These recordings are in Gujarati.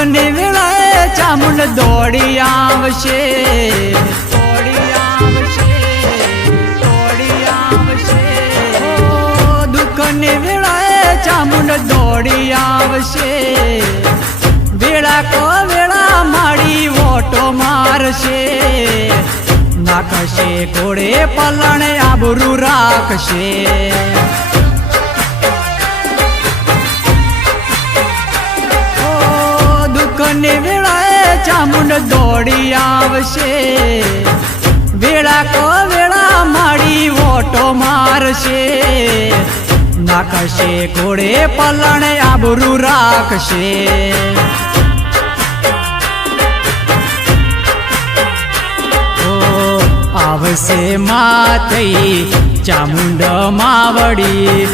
દુઃખની વેળાએ ચામુંડ દોડી આવશે, દોડી આવશે, દોડી આવશે. દુઃખની વેળાએ ચામુંડ દોડી આવશે. વેળા કો વેળા માડી ઓટો મારશે. નાખશે ઘોડે પલણ આબરૂ રાખશે. દુઃખની વેળાએ ચામુંડ દોડી આવશે. વેળા કો વેળા માડી ઓટો મારશે. નાખશે ઘોડે પલણ આબરૂ રાખશે. આવશે માતઈ ચામુંડ માવડી.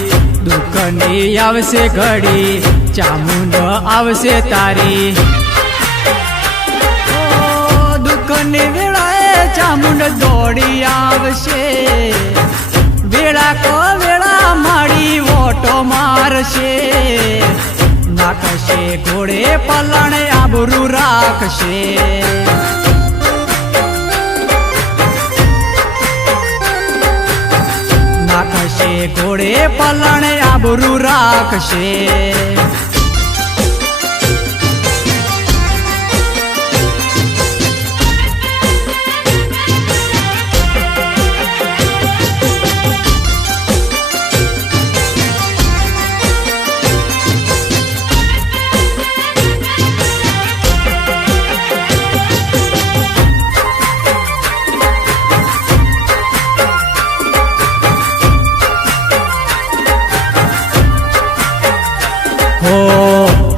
દુઃખની આવશે ઘડી ચામુંડ આવશે તારી. દુઃખની વેળાએ ચામુંડ દોડી આવશે. વેળા કો વેળા માડી ઓટો મારશે. નાખશે ઘોડે પલણ આબરૂ રાખશે. નાખશે ઘોડે પલણ આબરૂ રાખશે.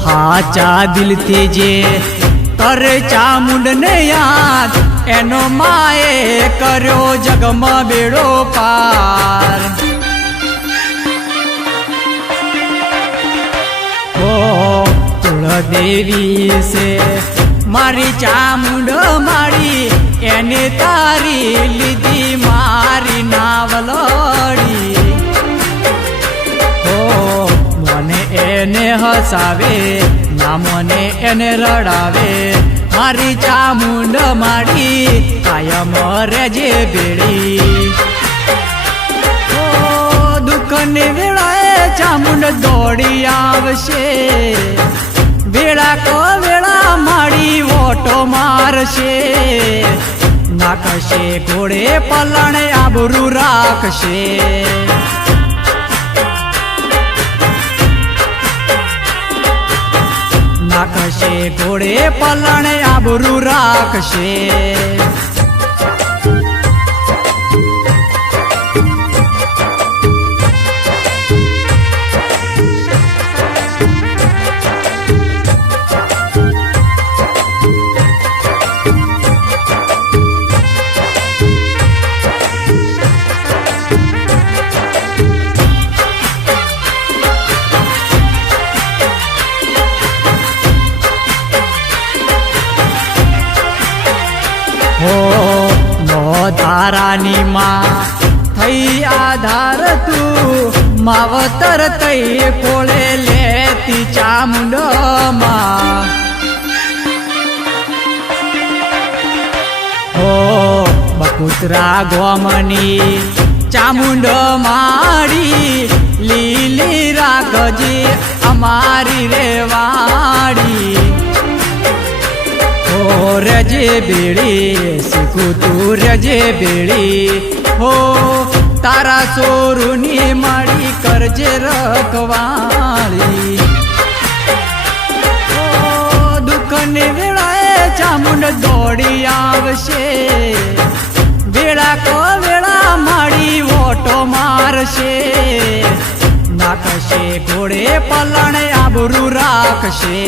હાચા દિલથી જે કરે ચામુંડ ને યાદ, એનો માએ કર્યો જગમાં બેડો પાર. કુળદેવી છે મારી ચામુંડ માડી, એને તારી લીધી મારી નાવલડી. મને એને હસાવે ના મને એને રડાવે. મારી ચામુંડ માડી કાયમ રેજે બેડી. દુઃખની વેળાએ ચામુંડ દોડી આવશે. વેળા કો વેળા માડી ઓટો મારશે. નાખશે ઘોડે પલણ આબરૂ રાખશે. નાખશે ઘોડે પલણ આબરૂ રાખશે. તારાની માં થઈ આધાર તું, માવતર તઈ કોળે લેતી ચામુંડ માં. બકુતરા ગોમની ચામુંડ માડી, લીલી રાખજી અમારી રેવાડી. રજે બેડી શીખું તું રજે બેડી. હો તારા સોરુની માડી કરજે રખવાળી. દુઃખની વેળાએ ચામુંડ દોડી આવશે. વેળા કો વેળા માડી ઓટો મારશે. નાખશે ઘોડે પલણ આબરૂ રાખશે.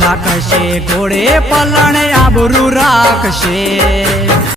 નાખશે ઘોડે પલણ આબરૂ રાખશે.